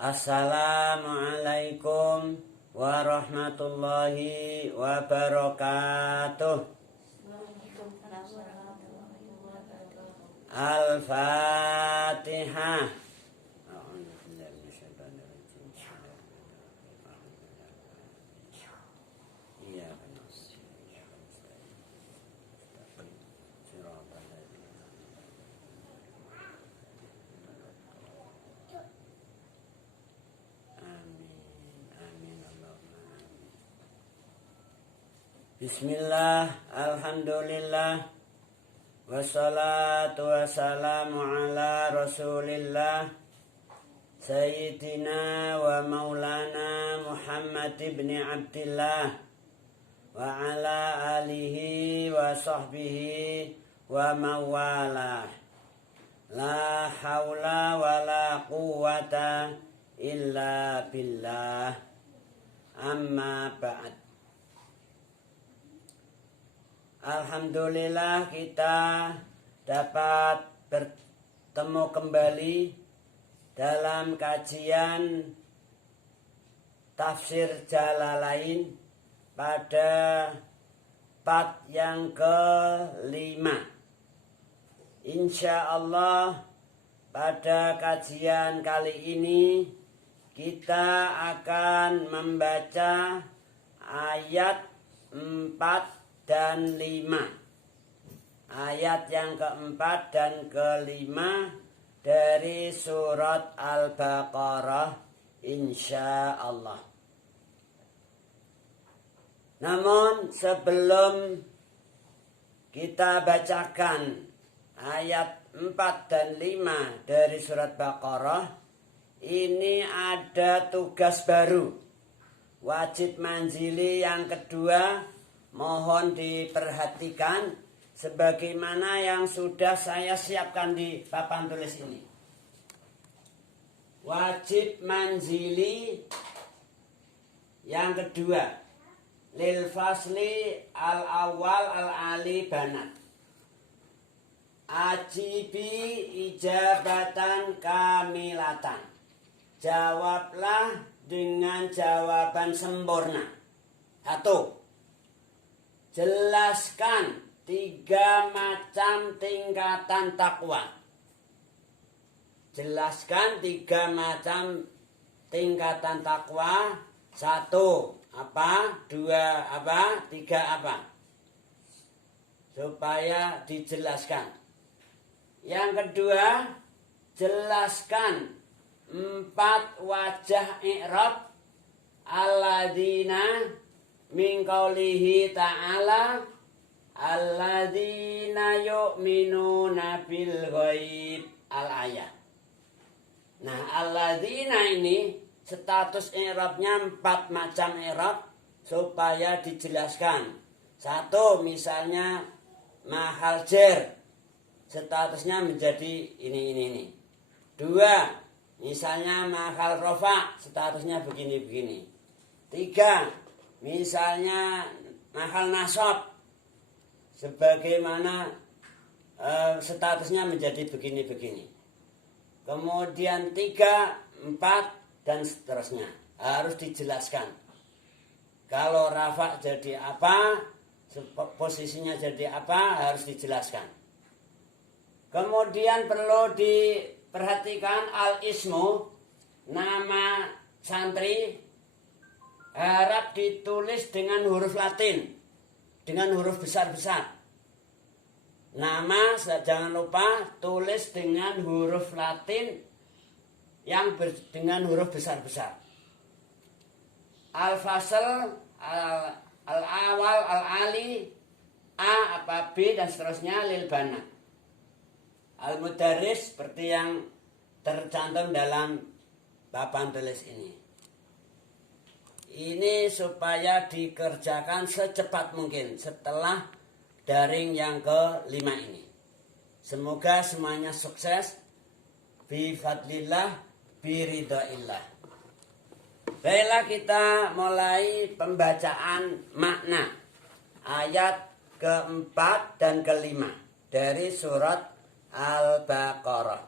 Assalamualaikum warahmatullahi wabarakatuh. Al-Fatihah. Bismillah, alhamdulillah, wassalatu wassalamu ala rasulillah, Sayyidina wa maulana Muhammad ibn Abdillah, wa ala alihi wa sahbihi wa mawalah. La hawla wa la quwwata illa billah. Amma ba'd. Alhamdulillah kita dapat bertemu kembali dalam kajian tafsir Jalalain pada part yang kelima. Insya Allah pada kajian kali ini kita akan membaca ayat 4 dan 5. Ayat yang keempat dan kelima dari surat Al-Baqarah insya Allah. Namun sebelum kita bacakan ayat 4 dan 5 dari surat Baqarah, ini ada tugas baru. Wajib manzili yang kedua mohon diperhatikan sebagaimana yang sudah saya siapkan di papan tulis ini. Wajib manzili yang kedua, lil fasli al awal al ali banat. Ajibi ijabatan kamilatan. Jawablah dengan jawaban sempurna. 1. Jelaskan 3 macam tingkatan takwa. Jelaskan 3 macam tingkatan takwa. 1 apa? 2 apa? 3 apa? Supaya dijelaskan. Yang kedua, jelaskan 4 wajah i'rab alladzina min qaulihi ta'ala alladzina yu'minuna bil ghaib al-ayat. Nah, alladzina ini status i'rabnya 4 macam i'rab supaya dijelaskan. 1 misalnya mahal jar, statusnya menjadi ini. 2 misalnya mahal rofa, statusnya begini. 3 misalnya mahal nasab, sebagaimana statusnya menjadi begini. Kemudian 3, 4 dan seterusnya harus dijelaskan. Kalau rafa jadi apa, posisinya jadi apa, harus dijelaskan. Kemudian perlu diperhatikan al-ismu, nama santri harap ditulis dengan huruf Latin, dengan huruf besar-besar. Nama jangan lupa tulis dengan huruf Latin yang dengan huruf besar-besar. Al-fasl, al-awal, al-ali, A apa B dan seterusnya lil banat. Al-mudarris seperti yang tercantum dalam papan tulis ini. Ini supaya dikerjakan secepat mungkin setelah daring yang ke-5 ini. Semoga semuanya sukses. Bi fadlillah, bi ridhaillah. Baiklah, kita mulai pembacaan makna ayat ke-4 dan ke-5 dari surat Al-Baqarah.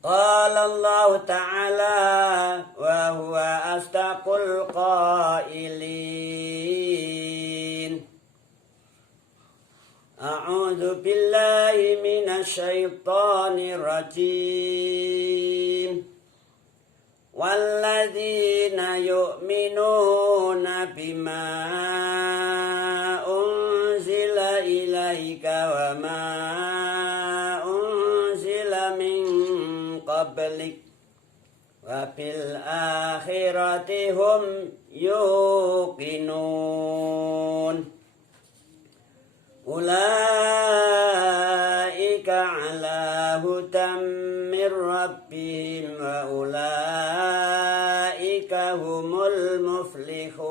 Qala Allah Ta'ala wa huwa asdaqul qailin. A'udzu billahi minasy syaithanir rajim. Walladzina yu'minuna bima unzila ilaika wa ma unzila min qablik wa bil akhirati hum yuqinun. Ulaika ala hudan min rabbihim wa ulaika humul muflihun.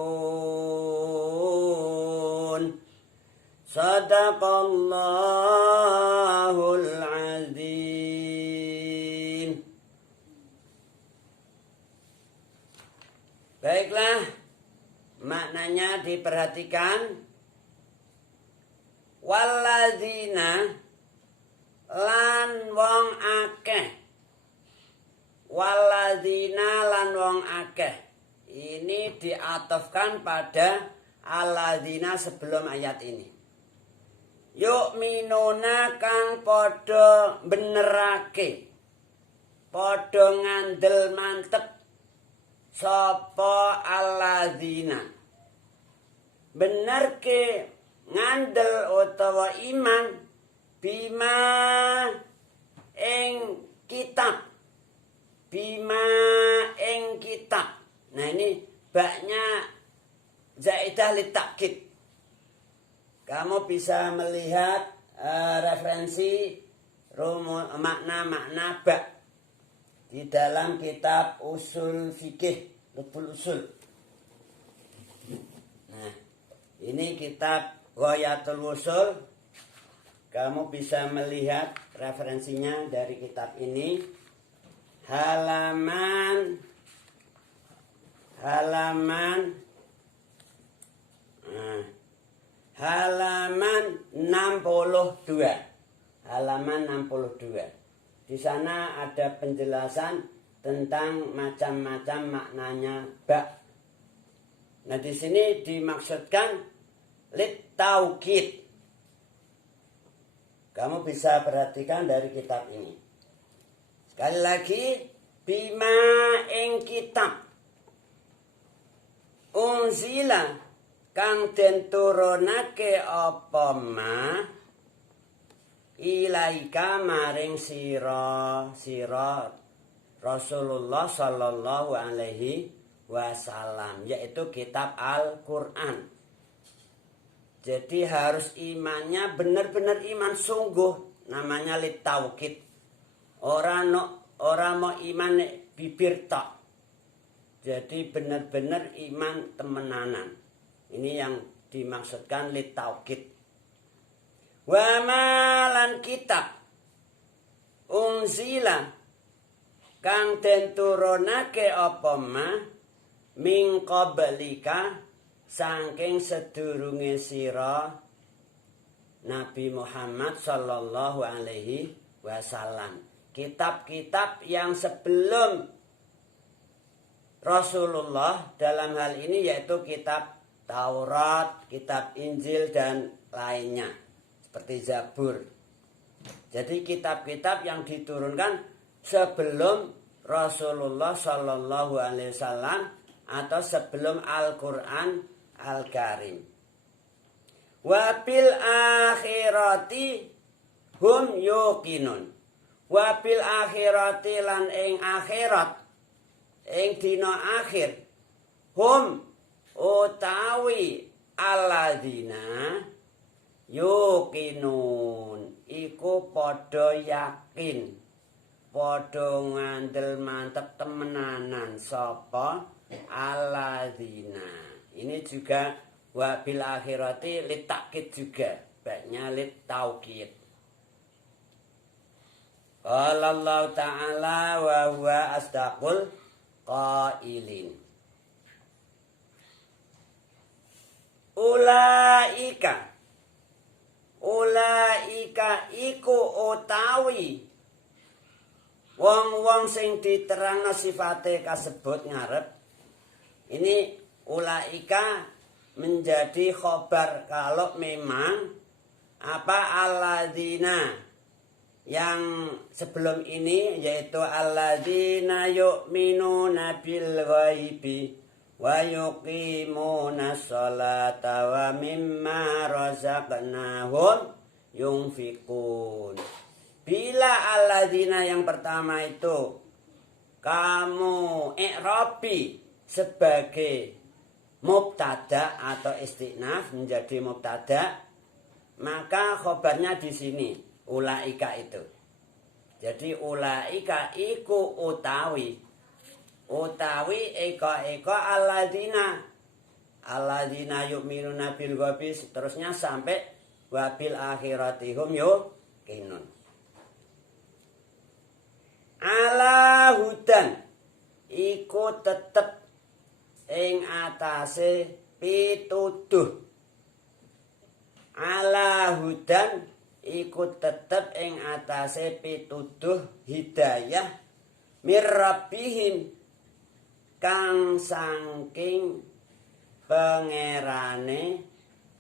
Sadaqallahul azim. Baiklah, maknanya diperhatikan. Walladzina lan wong akeh. Walladzina lan wong akeh. Ini diatofkan pada alladzina sebelum ayat ini. Yu'minuna kang padha benerake, padha ngandel mantep sapa alladzina. Benerke ngandel utawa iman bima ing kitab. Bima ing kitab. Nah ini baknya zaidah litakid. Kamu bisa melihat referensi makna-makna bak di dalam kitab usul fikih, Lubul Usul. Nah, ini kitab Ghayatul Wusul. Kamu bisa melihat referensinya dari kitab ini. Halaman 62. Halaman 62. Di sana ada penjelasan tentang macam-macam maknanya bak. Nah, di sini dimaksudkan lit taukid. Kamu bisa perhatikan dari kitab ini. Sekali lagi, bima ing kitab unzila kang den turunake apa ma ilaika maring sira Rasulullah sallallahu alaihi wasallam, yaitu kitab Al-Qur'an. Jadi harus imannya benar-benar iman sungguh, namanya litauqid. Orang mau iman bibir tok. Jadi benar-benar iman temenanan. Ini yang dimaksudkan litauqid. Wa malan kitab unzila kang den turunake apa ma min qablika saking sedurunge sira Nabi Muhammad sallallahu alaihi wasallam. Kitab-kitab yang sebelum Rasulullah dalam hal ini yaitu kitab Taurat, kitab Injil dan lainnya seperti Zabur. Jadi kitab-kitab yang diturunkan sebelum Rasulullah sallallahu alaihi wasallam atau sebelum Al-Qur'an Al-Karim. Wa bil akhirati hum yuqinun. Wa bil akhirati lan ing akhirat, ing dina akhir, hum utawi alladzina yuqinun iku padha yakin, padha ngandel mantep temenanan sapa alladzina. Ini juga wa bil akhirati litakid juga, baiknya lit taukid. Qala Allah Ta'ala wa huwa asdaqul qailin. Ulaika iku utawi Wong-wong sing diterangno sifate kasebut ngarep ini ulaika menjadi khobar kalau memang alladzina yang sebelum ini yaitu alladzina yu'minuna bil ghaibi wa yuqimuna sholata wa mimma razaqnahum yunfikun. Bila alladzina yang pertama itu kamu i'rabi sebagai mubtada atau istinaf menjadi mubtada, maka khobarnya di sini ulaika itu. Jadi ulaika iku utawi eka alladzina yu'minuna bil ghaibi seterusnya sampai wabil akhiratihum yuqinun. Ala hudan iku tetep ing atase pituduh. Ala hudan iku tetep ing atase pituduh hidayah mirrabbihim kang saking pangerane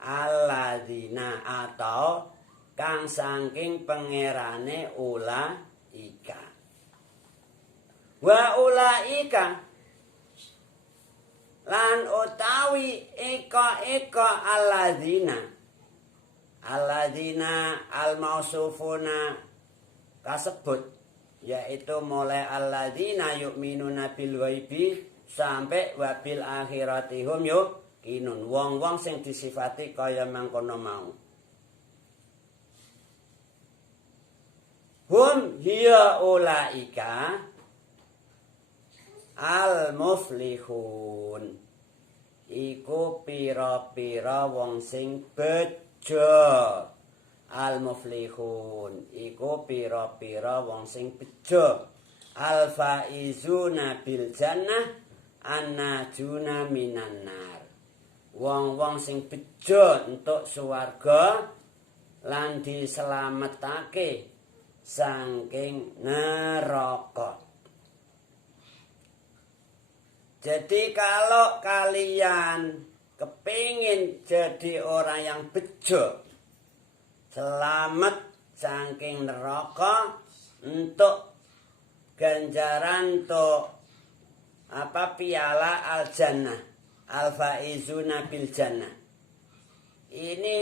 alladzina atau kang saking pangerane ulaika. Wa ulaika lan utawi eka alladzina al-mausufuna kasebut yaitu mulai alladzina yu'minuna bil ghaibi sampai wabil akhiratihum yuqinun. Wong-wong sing disifati kaya mangkono mau. Hum hiya ulaika al-muflihun. Iku pira-pira wong sing bejo. Al-muflihun iku pira-pira wong sing bejo. Al-faizuna bil jannah annajuna minan nar. Wong-wong sing bejo untuk swarga lan diselametake saking neraka. Jadi kalau kalian kepingin jadi orang yang bejo, selamat saking neraka, untuk ganjaran untuk piala al-jannah, al-faizuna bil jannah. Ini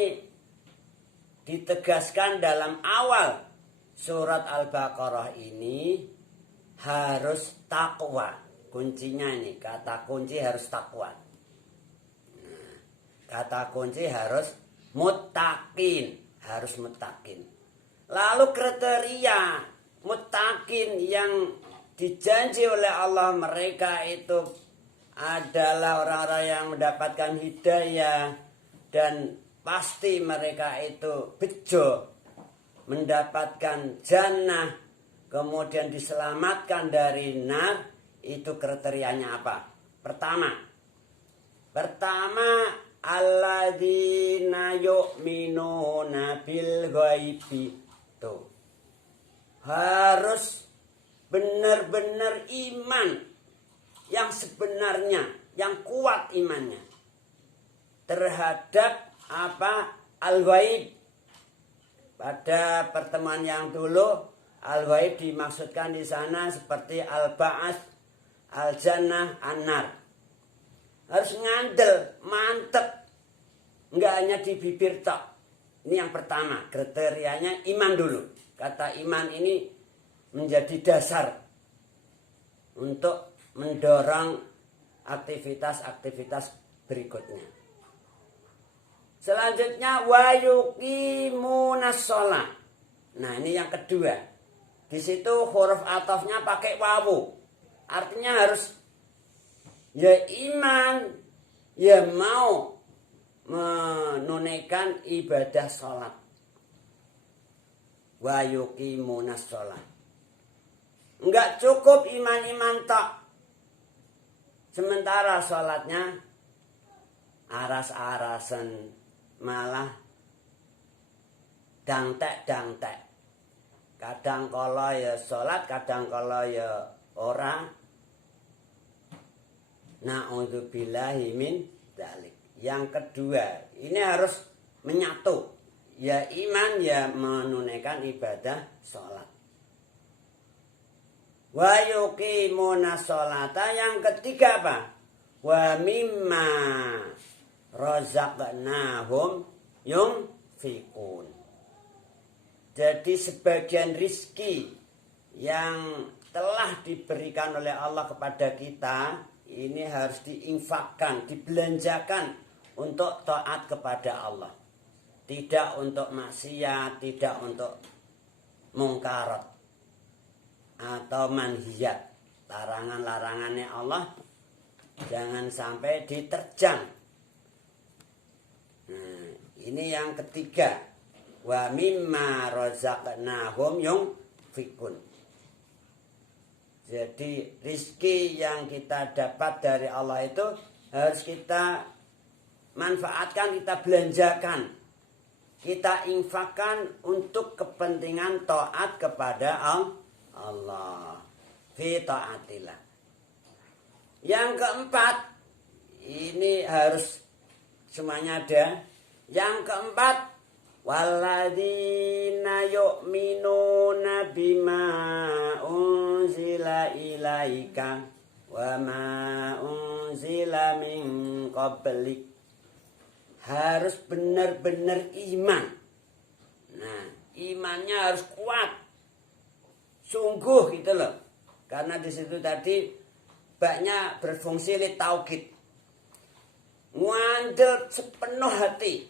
ditegaskan dalam awal surat Al-Baqarah ini harus takwa. Kuncinya ini, kata kunci harus takwa. Nah, kata kunci harus muttaqin, harus muttaqin. Lalu kriteria muttaqin yang dijanji oleh Allah mereka itu adalah orang-orang yang mendapatkan hidayah dan pasti mereka itu bejo, mendapatkan jannah, kemudian diselamatkan dari nar. Itu kriterianya apa? Pertama alladzina yu'minuna bil ghaibi. Tuh. Harus benar-benar iman yang sebenarnya, yang kuat imannya terhadap al-ghaib. Pada pertemuan yang dulu al-ghaib dimaksudkan di sana seperti al-ba'ats, al-jannah, an-nar. Harus ngandel, mantep. Enggak hanya di bibir tok. Ini yang pertama, kriterianya iman dulu. Kata iman ini menjadi dasar untuk mendorong aktivitas-aktivitas berikutnya. Selanjutnya wa yuqimunas shalah. Nah, ini yang kedua. Di situ huruf atofnya pakai wawu. Artinya harus ya iman, ya mau menunaikan ibadah sholat. Wa yuqimunas sholat. Enggak cukup iman-iman tok. Sementara sholatnya aras-arasan, malah dangtek-dangtek. kadang kala ya salat, kadang kala ya ora. Na'udzubillahi min dzalik. Yang kedua, ini harus menyatu. Ya iman, ya menunaikan ibadah salat. Wa yuqimuna sholata. Yang ketiga apa? Wa mimma razaqnahum yunfiqun. Jadi sebagian rizki yang telah diberikan oleh Allah kepada kita, ini harus diinfakkan, dibelanjakan untuk taat kepada Allah. Tidak untuk maksiat, tidak untuk mungkarat atau manhiyat. Larangan-larangannya Allah jangan sampai diterjang. Nah, ini yang ketiga. Wa mimma razaqnahum yunfiqun. Jadi rizki yang kita dapat dari Allah itu harus kita manfaatkan, kita belanjakan, kita infakkan untuk kepentingan taat kepada Allah. Fi taatillah. Yang keempat, ini harus semuanya ada. Yang keempat, walladzina yu'minuna bima unzila ilaika wa ma unzila min qablik. Harus benar-benar iman. Nah, imannya harus kuat. Sungguh gitu loh. Karena di situ tadi baknya berfungsi li taukid. Ngandel sepenuh hati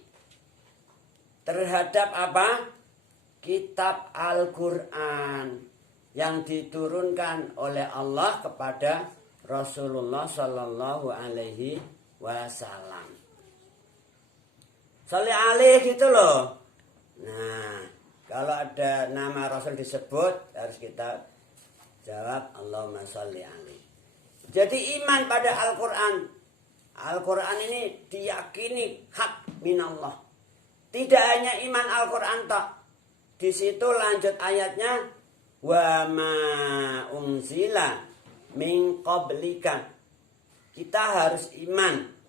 terhadap apa? Kitab Al-Quran yang diturunkan oleh Allah kepada Rasulullah Sallallahu Alaihi Wasallam. Sholli alaih gitu loh. Nah, kalau ada nama Rasul disebut harus kita jawab Allahumma sholli alaih. Jadi iman pada Al-Quran. Al-Quran ini diyakini hak minallah. Tidak hanya iman Al-Quran tak. Di situ lanjut ayatnya wa ma unzila min qablika. Kita harus iman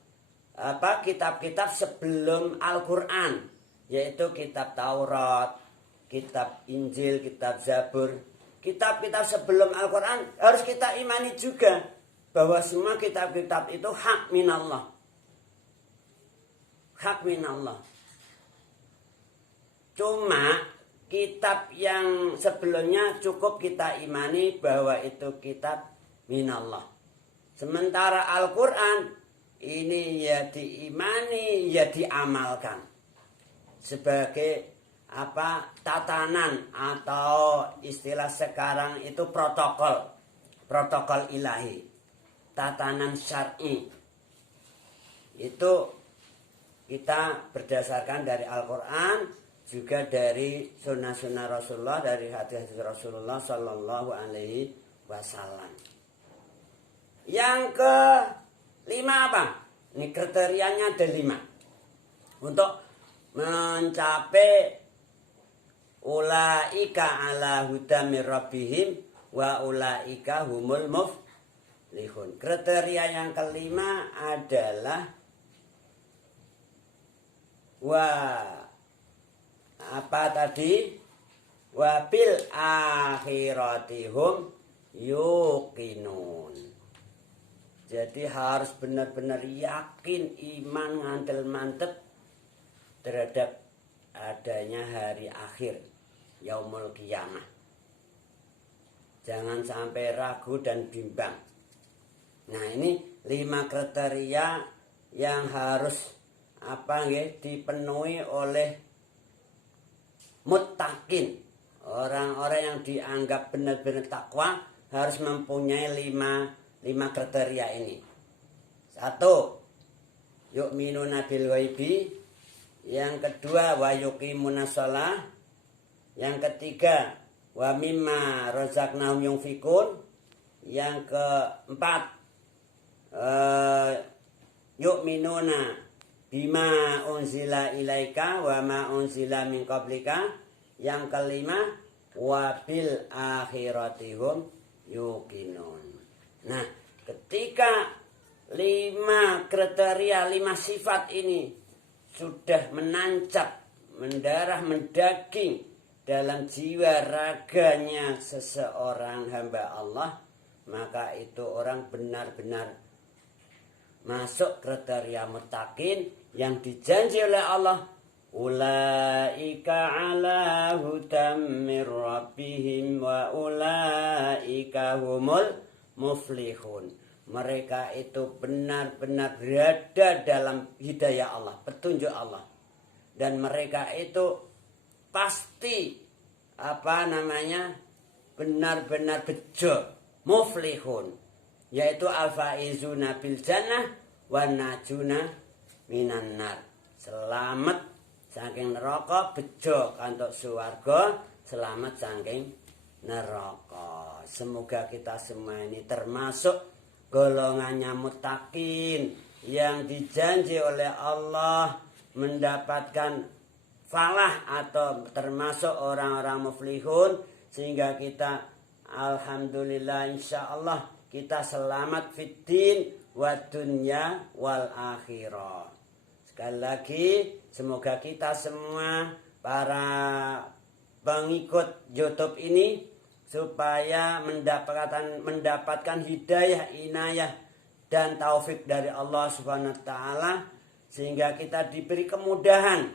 kitab-kitab sebelum Al-Quran, yaitu kitab Taurat, kitab Injil, kitab Zabur. Kitab-kitab sebelum Al-Quran harus kita imani juga bahwa semua kitab-kitab itu hak minallah. Hak minallah. Cuma kitab yang sebelumnya cukup kita imani bahwa itu kitab minallah. Sementara Al-Quran ini ya diimani, ya diamalkan sebagai tatanan atau istilah sekarang itu protokol ilahi, tatanan syar'i. Itu kita berdasarkan dari Al-Quran, juga dari sunnah-sunnah Rasulullah, dari hadis Rasulullah Sallallahu Alaihi Wasallam. Yang kelima apa? Ini kriterianya ada 5. Untuk mencapai ulaika ala huda mir rabbihim wa ulaika humul muflihun. Kriteria yang kelima adalah wa bil akhiratihum yuqinun. Jadi harus benar-benar yakin, iman, ngantel mantep terhadap adanya hari akhir, yaumul qiyamah. Jangan sampai ragu dan bimbang. Nah, ini 5 kriteria yang harus dipenuhi oleh muttaqin. Orang-orang yang dianggap benar-benar takwa harus mempunyai 5 kriteria ini. 1, yu'minuna bil ghaibi. Yang kedua, wa yuqimuna shalah. Yang ketiga, wa mimma razaqnahum yunfiqun. Yang keempat, yu'minuna bima unzila ilaika wa ma unzila min qablika. Yang kelima, wa bil akhiratihum yuqinun. Nah, ketika 5 kriteria, 5 sifat ini sudah menancap, mendarah, mendaging dalam jiwa raganya seseorang hamba Allah, maka itu orang benar-benar masuk kriteria muttaqin yang dijanji oleh Allah. Ulaika ala hudam mir rabbihim wa ulaika humul muflihun. Mereka itu benar-benar berada dalam hidayah Allah, petunjuk Allah. Dan mereka itu pasti benar-benar bejo, muflihun, yaitu al-faizuna bil jannah wa najuna minan nar. Selamat saking neraka, bejo kantuk swarga, selamat saking neraka. Semoga kita semua ini termasuk golongannya muttaqin yang dijanji oleh Allah mendapatkan falah atau termasuk orang-orang muflihun, sehingga kita alhamdulillah insyaallah kita selamat fiddin wa dunya wal akhirah. Sekali lagi semoga kita semua para pengikut YouTube ini supaya mendapatkan hidayah, inayah dan taufik dari Allah Subhanahu wa taala, sehingga kita diberi kemudahan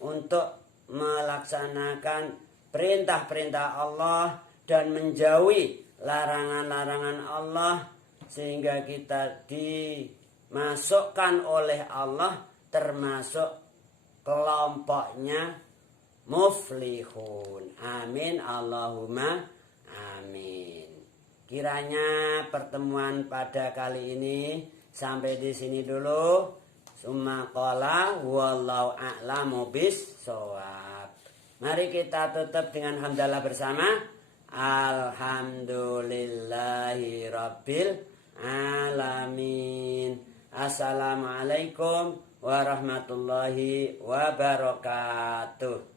untuk melaksanakan perintah-perintah Allah dan menjauhi larangan-larangan Allah, sehingga kita dimasukkan oleh Allah termasuk kelompoknya muflihun. Amin Allahumma amin. Kiranya pertemuan pada kali ini sampai di sini dulu. Summa qala wallahu a'lamu bis-shawab. Mari kita tutup dengan hamdalah bersama. Alhamdulillahi rabbil alamin. Assalamualaikum warahmatullahi wabarakatuh.